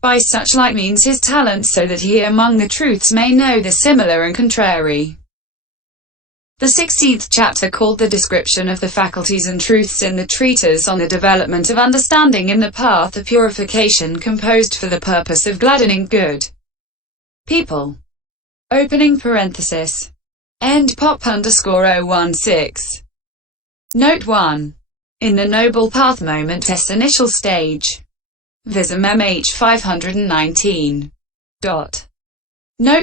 By such like means his talents, so that he among the truths may know the similar and contrary. The 16th chapter, called the description of the faculties and truths in the treatise on the development of understanding in the path of purification, composed for the purpose of gladdening good people. Opening parenthesis. End pop_016. Note 1. In the Noble Path Moment S initial stage. Vism-mhþ 519. Note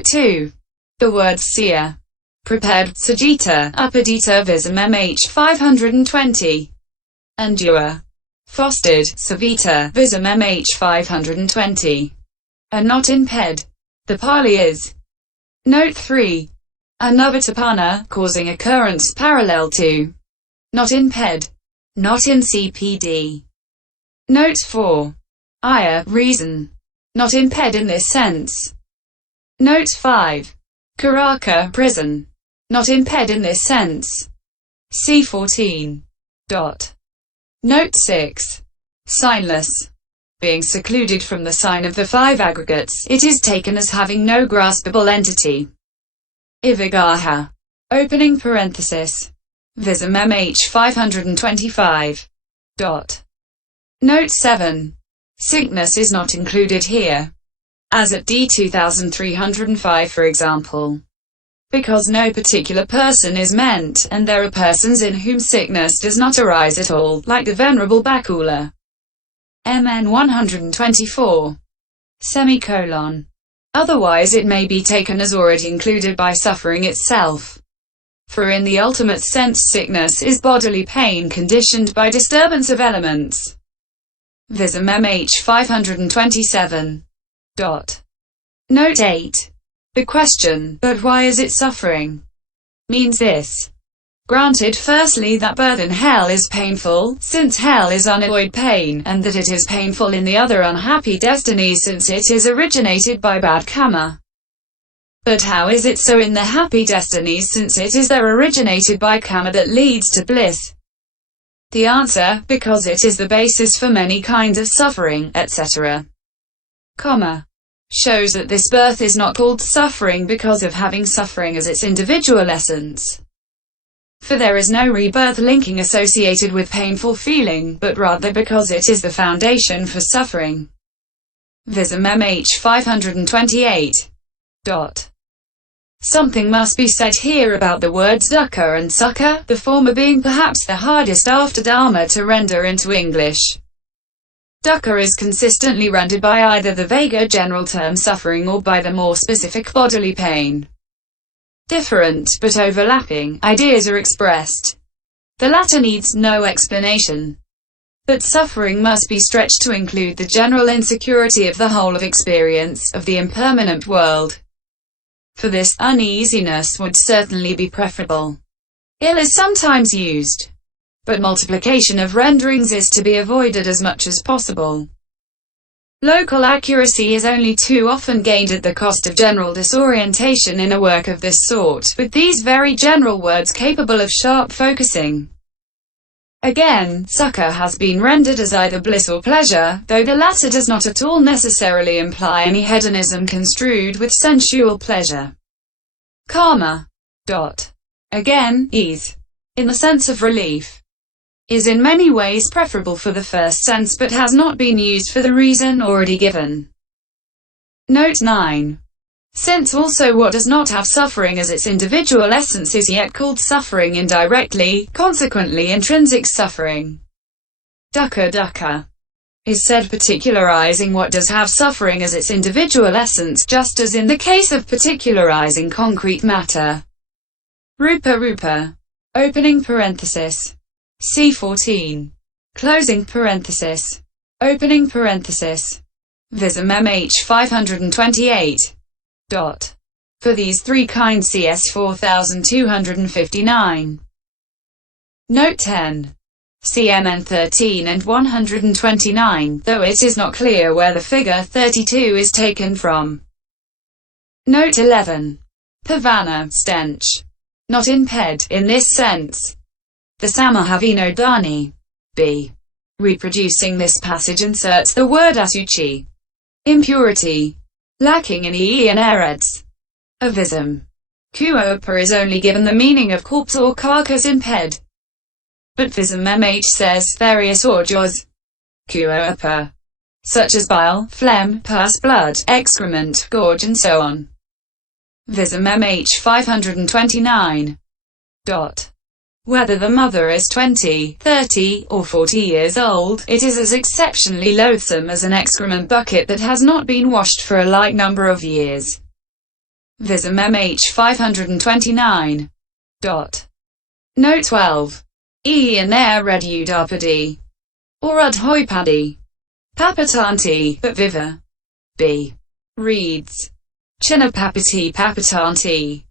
2. The words seer, prepared, sajjita, uppadita, Vism-mhþ 520. And fostered, sevita, Vism-mhþ 520. Are not in ped. The Pali is. Note 3. Anuvattapana, causing occurrence parallel to. Not in ped. Not in CPD. Note 4. Aya, reason. Not in ped in this sense. Note 5. Caraka, prison. Not in ped in this sense. C14. Note 6. Signless. Being secluded from the sign of the 5 aggregates, it is taken as having no graspable entity. Aviggaha. Opening parenthesis. Vism-mhþ 525. Note 7. Sickness is not included here, as at D 2305 for example, because no particular person is meant, and there are persons in whom sickness does not arise at all, like the venerable Bakkula. MN 124. Otherwise it may be taken as already included by suffering itself. For in the ultimate sense sickness is bodily pain conditioned by disturbance of elements. Vism-mhþ 527. Note 8. The question, but why is it suffering? Means this. Granted firstly that birth in hell is painful, since hell is unalloyed pain, and that it is painful in the other unhappy destiny since it is originated by bad karma. But how is it so in the happy destinies since it is there originated by karma that leads to bliss? The answer, because it is the basis for many kinds of suffering, etc. Shows that this birth is not called suffering because of having suffering as its individual essence. For there is no rebirth linking associated with painful feeling, but rather because it is the foundation for suffering. Vism-mhþ 528. Something must be said here about the words dukkha and sukha, the former being perhaps the hardest after dharma to render into English. Dukkha is consistently rendered by either the vague general term suffering or by the more specific bodily pain. Different, but overlapping, ideas are expressed. The latter needs no explanation. But suffering must be stretched to include the general insecurity of the whole of experience, of the impermanent world. For this, uneasiness would certainly be preferable. Ill is sometimes used, but multiplication of renderings is to be avoided as much as possible. Local accuracy is only too often gained at the cost of general disorientation in a work of this sort, with these very general words capable of sharp focusing. Again, sukha has been rendered as either bliss or pleasure, though the latter does not at all necessarily imply any hedonism construed with sensual pleasure. Karma. Again, ease, in the sense of relief, is in many ways preferable for the first sense but has not been used for the reason already given. Note 9. Since also what does not have suffering as its individual essence is yet called suffering indirectly, consequently intrinsic suffering, dukkha is said particularizing what does have suffering as its individual essence, just as in the case of particularizing concrete matter. Rupa. Opening parenthesis. C14. Closing parenthesis. Opening parenthesis. Vism-mhþ 528. For these three kinds CS 4259. Note 10. CMN 13 and 129, though it is not clear where the figure 32 is taken from. Note 11. Pavana, stench. Not in ped, in this sense. The Samahavinodani. B. Reproducing this passage inserts the word asuci, impurity, lacking in e and ereds. A Vism-mhþ is only given the meaning of corpse or carcass imped. But Vism-mhþ says various orjos, such as bile, phlegm, pus, blood, excrement, gorge and so on. Vism-mhþ 529. Whether the mother is 20, 30, or 40 years old, it is as exceptionally loathsome as an excrement bucket that has not been washed for a like number of years. Vism-mhþ 529. Note 12. E and air red uppadita, or udhoipadi, papatanti, but viva, b. reads, chinapapati papatanti.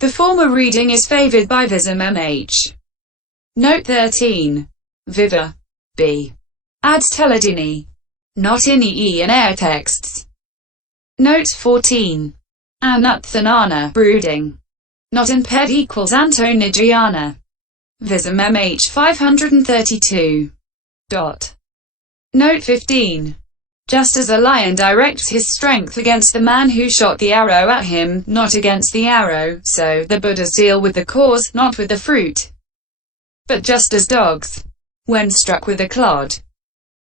The former reading is favored by Vism-mhþ. Note 13. Viva, b. adds teledini, not in e and air texts. Note 14. Anuvattapana, brooding, not in ped equals antonijayana. Vism-mhþ 532. Note 15. Just as a lion directs his strength against the man who shot the arrow at him, not against the arrow, so the Buddhas deal with the cause, not with the fruit. But just as dogs, when struck with a clod,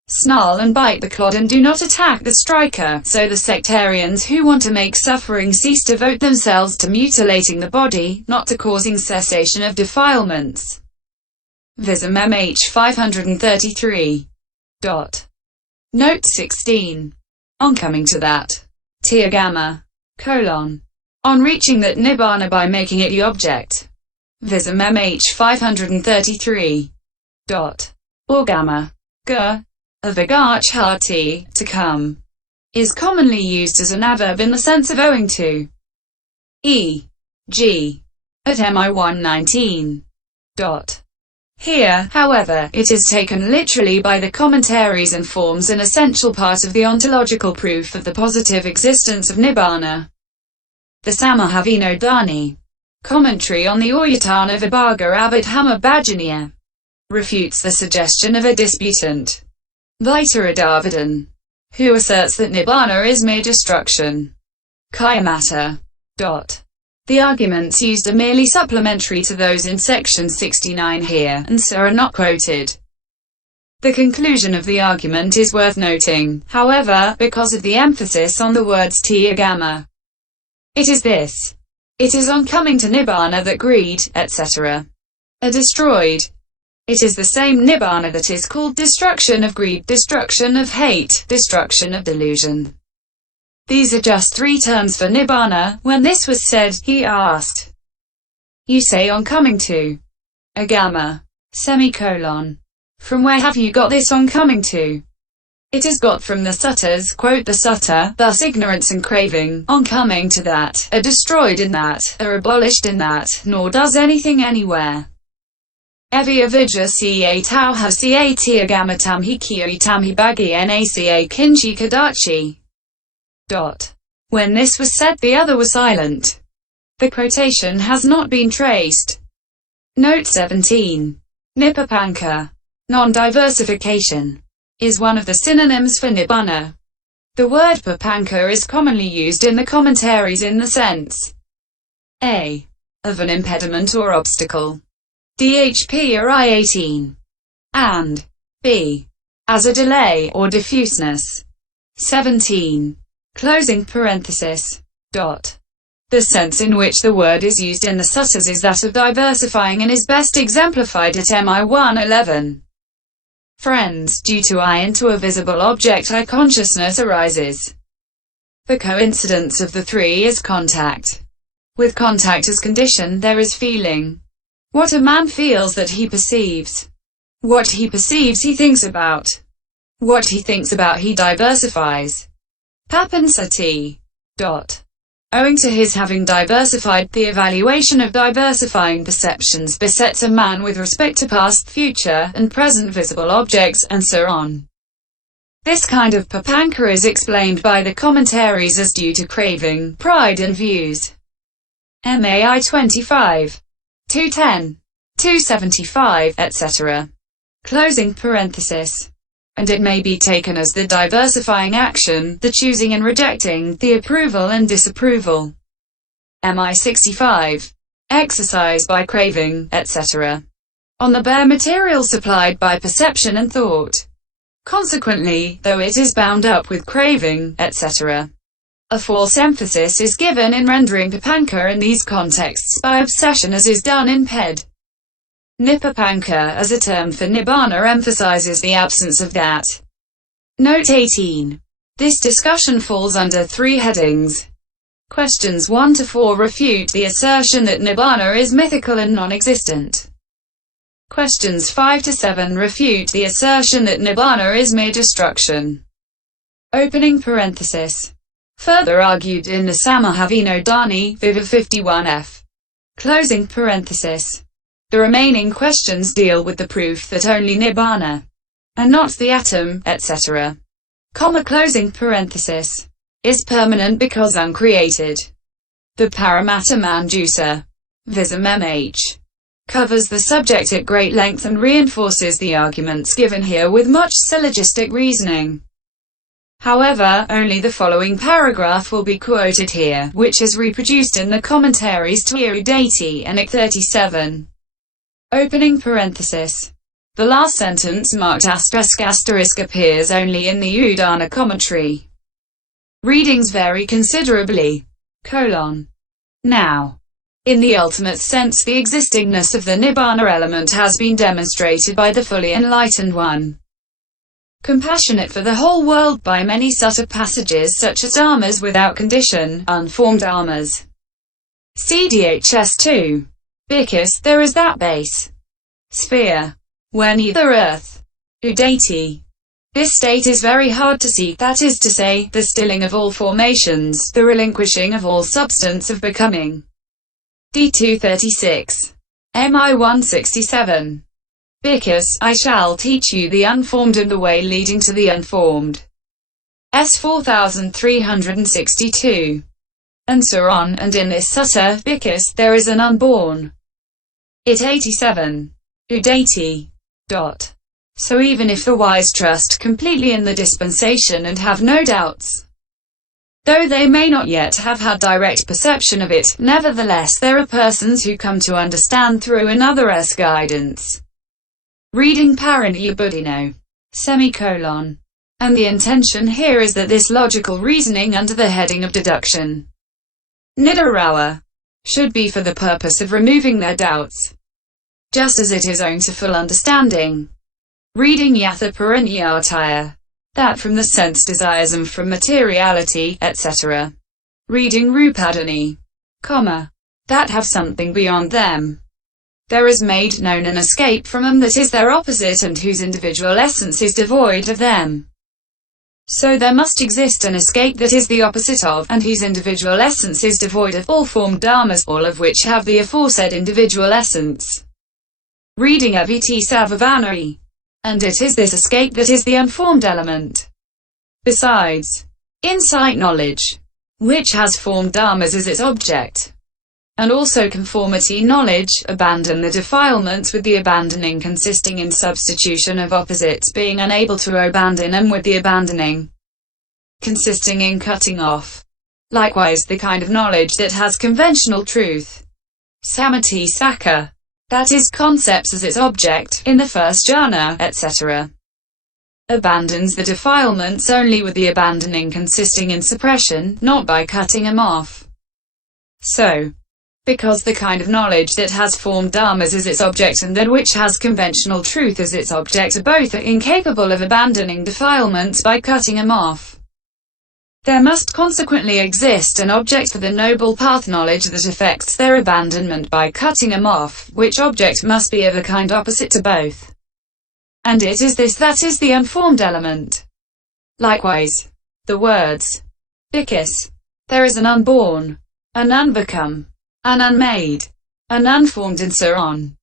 snarl and bite the clod and do not attack the striker, so the sectarians who want to make suffering cease devote themselves to mutilating the body, not to causing cessation of defilements. Vism-mhþ 533. Note 16. On coming to that, Tiragama, on reaching that nibbana by making it the object. Vism-mhþ 533. Orgama, aviggaha, to come, is commonly used as an adverb in the sense of owing to. E.g. at MI 119. Here, however, it is taken literally by the commentaries and forms an essential part of the ontological proof of the positive existence of nibbana. The Samahavinodani, commentary on the Ayatana Vibhaga Abhidhamma Bhajaniya, refutes the suggestion of a disputant, Vittaradavidan, who asserts that nibbana is mere destruction, kaya matter. The arguments used are merely supplementary to those in section 69 here, and so are not quoted. The conclusion of the argument is worth noting, however, because of the emphasis on the words tiragama. It is this. It is on coming to nibbana that greed, etc. are destroyed. It is the same nibbana that is called destruction of greed, destruction of hate, destruction of delusion. These are just three terms for nibbana. When this was said, he asked, "You say on coming to agama, from where have you got this on coming to?" It is got from the suttas, quote the sutta, thus ignorance and craving, on coming to that, are destroyed in that, are abolished in that, nor does anything anywhere. Evi avijja ca tauha ca tiragama tamhi kyo tamhi bagi naca kinchi kadachi. When this was said, the other was silent. The quotation has not been traced. Note 17. Nipapanka, non-diversification, is one of the synonyms for nibbana. The word papanka is commonly used in the commentaries in the sense a. of an impediment or obstacle, dhp or I-18, and b. as a delay or diffuseness. 17. Closing parenthesis. The sense in which the word is used in the suttas is that of diversifying and is best exemplified at MI 111. Friends, due to eye into a visible object, eye consciousness arises. The coincidence of the three is contact. With contact as condition, there is feeling. What a man feels that he perceives. What he perceives he thinks about. What he thinks about he diversifies. Papansati. Owing to his having diversified, the evaluation of diversifying perceptions besets a man with respect to past, future, and present visible objects, and so on. This kind of papanka is explained by the commentaries as due to craving, pride and views. MAI 25. 210. 275, etc. Closing parenthesis. and it may be taken as the diversifying action, the choosing and rejecting, the approval and disapproval. Mi 65. Exercise by craving, etc. on the bare material supplied by perception and thought. Consequently, though it is bound up with craving, etc., a false emphasis is given in rendering papanka in these contexts by obsession, as is done in Ped. Nipapanka as a term for nibbana emphasizes the absence of that. Note 18. This discussion falls under three headings. Questions 1 to 4 refute the assertion that nibbana is mythical and non-existent. Questions 5 to 7 refute the assertion that nibbana is mere destruction. Opening parenthesis. Further argued in the Samahavinodani, Viva 51f. Closing parenthesis. The remaining questions deal with the proof that only nibbana, and not the atom, etc., closing parenthesis, is permanent because uncreated. The Paramatta Manjusa, Vism-mhþ, covers the subject at great length and reinforces the arguments given here with much syllogistic reasoning. However, only the following paragraph will be quoted here, which is reproduced in the commentaries to Eruditi and IC 37. Opening parenthesis. The last sentence marked *** appears only in the Udana commentary. Readings vary considerably. Now, in the ultimate sense, the existingness of the nibbana element has been demonstrated by the fully enlightened one, compassionate for the whole world, by many sutta passages such as dharmas without condition, unformed dharmas. CDHS 2. Because there is that base sphere, where neither earth, udati. This state is very hard to seek, that is to say, the stilling of all formations, the relinquishing of all substance of becoming. D236. MI 167. Because I shall teach you the unformed and the way leading to the unformed. S 4362. And so on, and in this sutta, because there is an unborn. It 87. Udati. So even if the wise trust completely in the dispensation and have no doubts, though they may not yet have had direct perception of it, nevertheless there are persons who come to understand through another's guidance. Reading Pariniya Buddhino. And the intention here is that this logical reasoning under the heading of deduction, nidarawa, should be for the purpose of removing their doubts, just as it is owing to full understanding. Reading Yatha Parinyataya, that from the sense desires and from materiality, etc. Reading Rupadani, that have something beyond them. There is made known an escape from them that is their opposite and whose individual essence is devoid of them. So there must exist an escape that is the opposite of, and whose individual essence is devoid of, all formed dharmas, all of which have the aforesaid individual essence. Reading Aviti Savavanari. And it is this escape that is the unformed element. Besides, insight knowledge, which has formed dharmas as its object, and also conformity knowledge, abandon the defilements with the abandoning, consisting in substitution of opposites, being unable to abandon them with the abandoning, consisting in cutting off. Likewise the kind of knowledge that has conventional truth, samadhi sakha, that is, concepts as its object, in the first jhana, etc., abandons the defilements only with the abandoning consisting in suppression, not by cutting them off. So, because the kind of knowledge that has formed dharmas as its object and that which has conventional truth as its object are both incapable of abandoning defilements by cutting them off, there must consequently exist an object for the noble path knowledge that effects their abandonment by cutting them off, which object must be of a kind opposite to both. And it is this that is the unformed element. Likewise, the words, because there is an unborn, an unbecome, an unmade, an unformed and so on,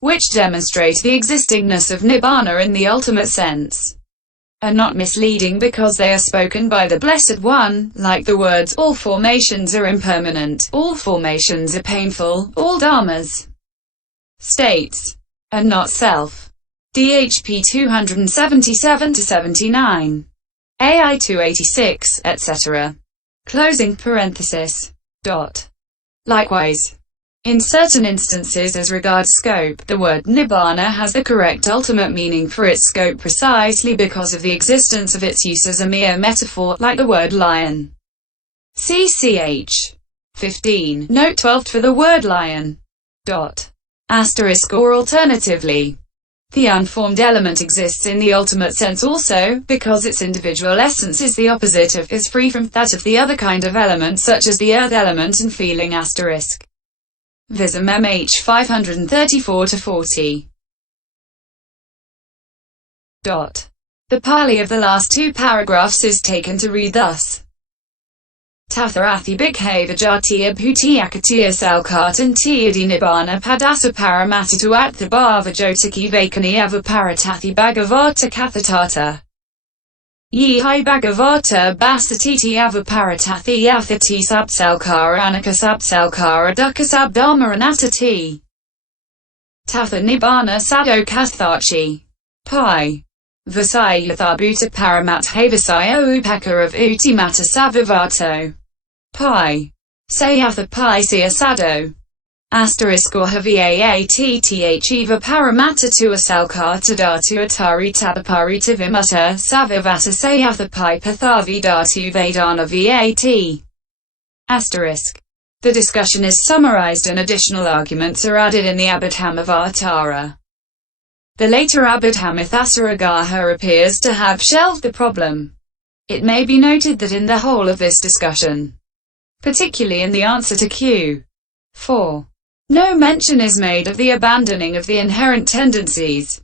which demonstrate the existingness of nibbana in the ultimate sense, are not misleading because they are spoken by the Blessed One, like the words, all formations are impermanent, all formations are painful, all dharmas, states, are not self. DHP 277-79. AI 286, etc. Closing parenthesis. Likewise, in certain instances as regards scope, the word nibbana has the correct ultimate meaning for its scope precisely because of the existence of its use as a mere metaphor, like the word lion. CCH 15, note 12 for the word lion. Asterisk or alternatively, the unformed element exists in the ultimate sense also, because its individual essence is the opposite of, is free from, that of the other kind of element such as the earth element and feeling asterisk. Vism-mhþ 534-40. The Pali of the last two paragraphs is taken to read thus. Tatharati bhikkhe vijatiya bhutiyakatiya salkartantiya nibbana padasa paramatatu atthabhava jotaki vakani avaparatathi bhagavata kathatata. Yehai bhagavata basatiti avaparatathi yathati sabsalkara anaka sabsalkara dukkha sabdharma anatati. Tatha nibbana sado kathachi. Pi. Vasayatha bhuta paramatha vasaya upaka of utimata savavato. Pi. Sayatha pi siya sado. Asterisk or havaatth eva paramata tu asalkata datu atari tabapari tivimata savavata sayatha pi pathavi datu vedana vat. Asterisk. The discussion is summarized and additional arguments are added in the Abhidhamma. The later Abhidhamma appears to have shelved the problem. It may be noted that in the whole of this discussion, particularly in the answer to Q4, no mention is made of the abandoning of the inherent tendencies,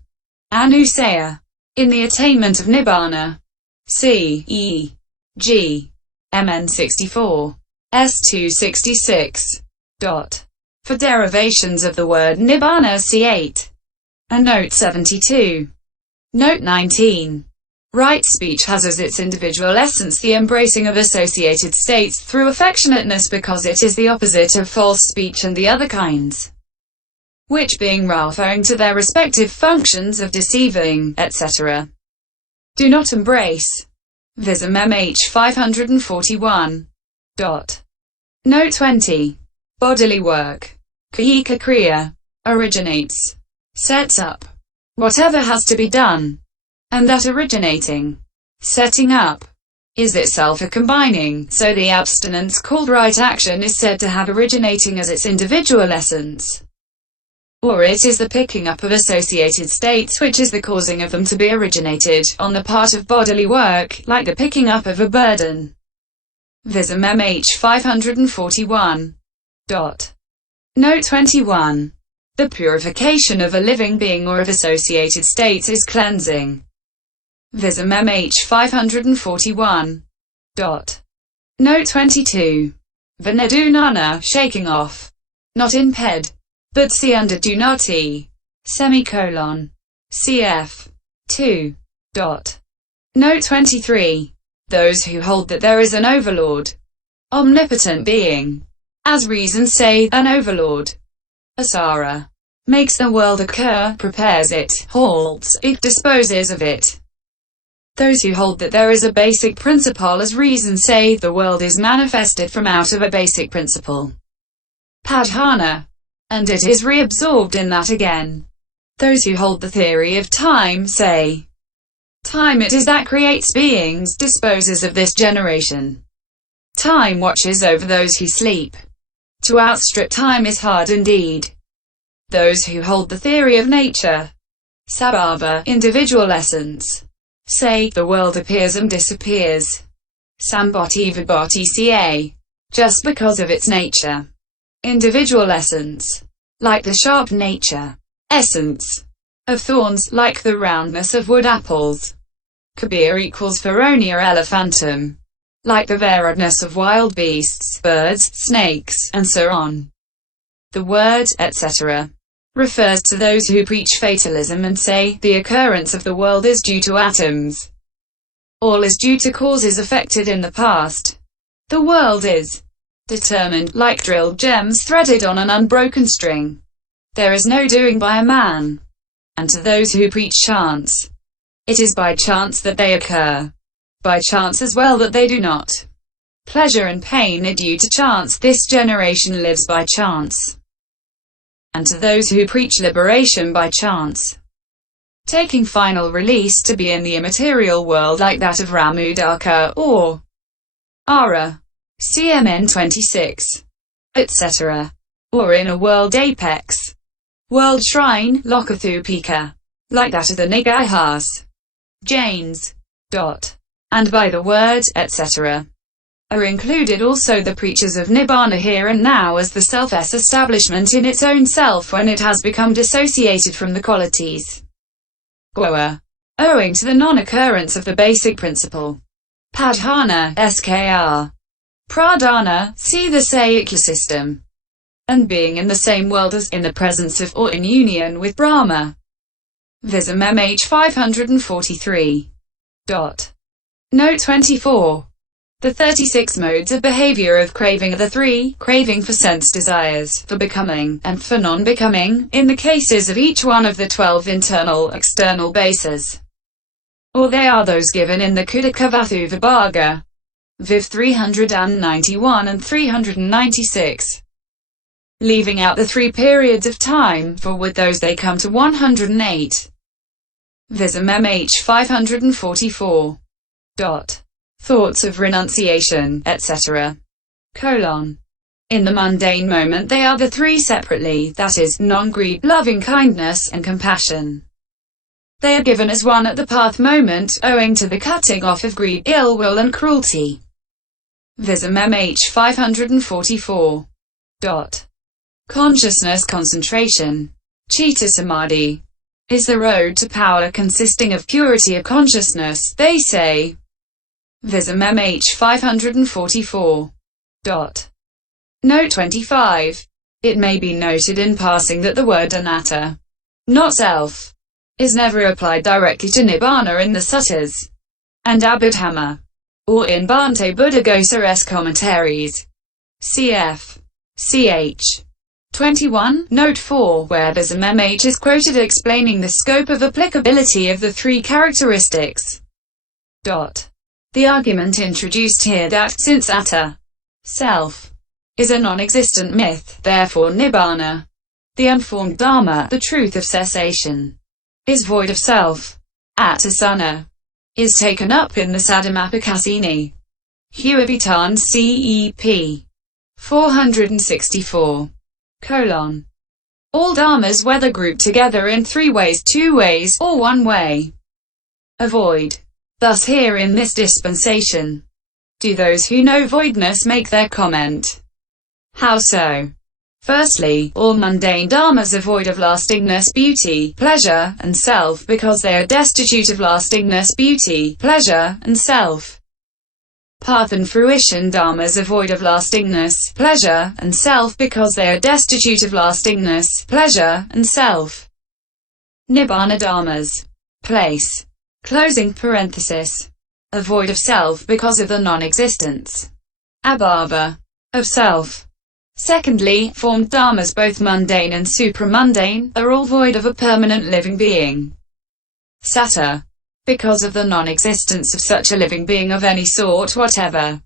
anusaya, in the attainment of nibbana. C. E. G. MN 64. S. 266. For derivations of the word nibbana see 8. And Note 72. Note 19. Right speech has as its individual essence the embracing of associated states through affectionateness because it is the opposite of false speech and the other kinds, which being referring to their respective functions of deceiving, etc., do not embrace. Vism-mhþ 541. Note 20. Bodily work. Kaika kriya. Originates. Sets up. Whatever has to be done. And that originating, setting up, is itself a combining, so the abstinence called right action is said to have originating as its individual essence. Or it is the picking up of associated states which is the causing of them to be originated, on the part of bodily work, like the picking up of a burden. Vism-mhþ 541. Note 21. The purification of a living being or of associated states is cleansing. Vism-mhþ 541. Note 22. Vinadunana, shaking off. Not in ped. But see under dunati. Semicolon. Cf. 2. Note 23. Those who hold that there is an overlord, omnipotent being, as reasons say, an overlord, asara, makes the world occur, prepares it, holds it, disposes of it. Those who hold that there is a basic principle as reason say, the world is manifested from out of a basic principle, padhana, and it is reabsorbed in that again. Those who hold the theory of time say, time it is that creates beings, disposes of this generation. Time watches over those who sleep. To outstrip time is hard indeed. Those who hold the theory of nature, sabhava, individual essence, say, the world appears and disappears. Sambhati vibhati ca. Just because of its nature. Individual essence. Like the sharp nature. Essence. Of thorns, like the roundness of wood apples. Kabir equals Feronia elephantum. Like the variedness of wild beasts, birds, snakes, and so on. The word, etc., refers to those who preach fatalism and say, the occurrence of the world is due to atoms. All is due to causes affected in the past. The world is determined, like drilled gems threaded on an unbroken string. There is no doing by a man. And to those who preach chance, it is by chance that they occur. By chance as well that they do not. Pleasure and pain are due to chance. This generation lives by chance. And to those who preach liberation by chance, taking final release to be in the immaterial world like that of Ramudaka, or Ara, CMN 26, etc., or in a world apex, world shrine, Lokathupika, like that of the Nigayhas, Jains, and by the word, etc., are included also the preachers of Nibbana here and now as the self-s establishment in its own self when it has become dissociated from the qualities. Goa, owing to the non-occurrence of the basic principle. Padhana, skr. Pradhana, see the Saikla system. And being in the same world as, in the presence of, or in union with Brahma. Vism-mhþ 543. Note 24. The 36 modes of behavior of craving are the three: craving for sense desires, for becoming, and for non-becoming, in the cases of each one of the 12 internal, external bases. Or they are those given in the Kudakavathu Vibhaga, Viv 391 and 396. Leaving out the 3 periods of time, for with those they come to 108. Vism-mhþ 544. Thoughts of renunciation, etc. In the mundane moment they are the 3 separately, that is, non-greed, loving-kindness, and compassion. They are given as one at the path moment, owing to the cutting off of greed, ill will and cruelty. Vism-mhþ 544. Consciousness concentration, Chitta Samadhi, is the road to power consisting of purity of consciousness, they say. Vism-mhþ 544. Note 25. It may be noted in passing that the word anatta, not self, is never applied directly to Nibbana in the suttas and Abhidhamma, or in Bhante Buddhaghosa's commentaries. Cf. Ch. 21, Note 4, where Vism-mhþ is quoted explaining the scope of applicability of the 3 characteristics. The argument introduced here that, since atta, self, is a non-existent myth, therefore Nibbana, the unformed Dharma, the truth of cessation, is void of self. Attasana is taken up in the Sadhamapakasini. Huabitan CEP 464. All dharmas, whether grouped together in 3 ways, 2 ways, or 1 way, avoid. Thus here in this dispensation, do those who know voidness make their comment. How so? Firstly, all mundane dharmas are void of lastingness, beauty, pleasure, and self, because they are destitute of lastingness, beauty, pleasure, and self. Path and fruition dharmas are void of lastingness, pleasure, and self, because they are destitute of lastingness, pleasure, and self. Nibbana dharmas, place, closing parenthesis, are void of self because of the non-existence, abhava, of self. Secondly, formed dharmas, both mundane and supramundane, are all void of a permanent living being, sattva, because of the non-existence of such a living being of any sort whatever.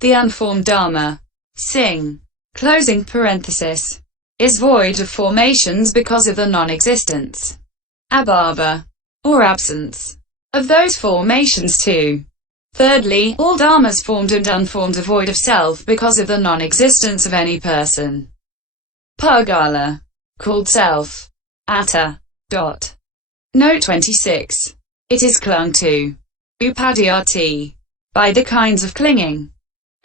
The unformed dharma, sing, closing parenthesis, is void of formations because of the non-existence, abhava, or absence, of those formations too. Thirdly, all dharmas formed and unformed are void of self because of the non-existence of any person. Pugala, called self, atta. Note 26. It is clung to, uppadita, by the kinds of clinging,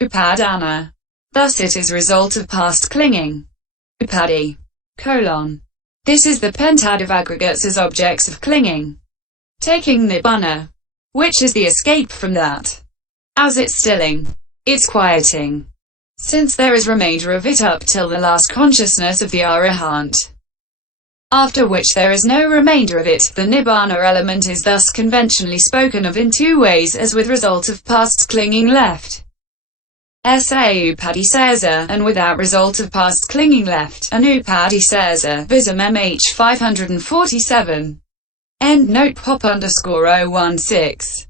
uppadana. Thus it is result of past clinging, uppadi, : This is the pentad of aggregates as objects of clinging. Taking nibbana, which is the escape from that, as its stilling, its quieting, since there is remainder of it up till the last consciousness of the arahant, after which there is no remainder of it. The nibbana element is thus conventionally spoken of in 2 ways, as with result of past clinging left, sa uppadita, and without result of past clinging left, Anuvattapana, Vism-mhþ 547. Endnote pop_016.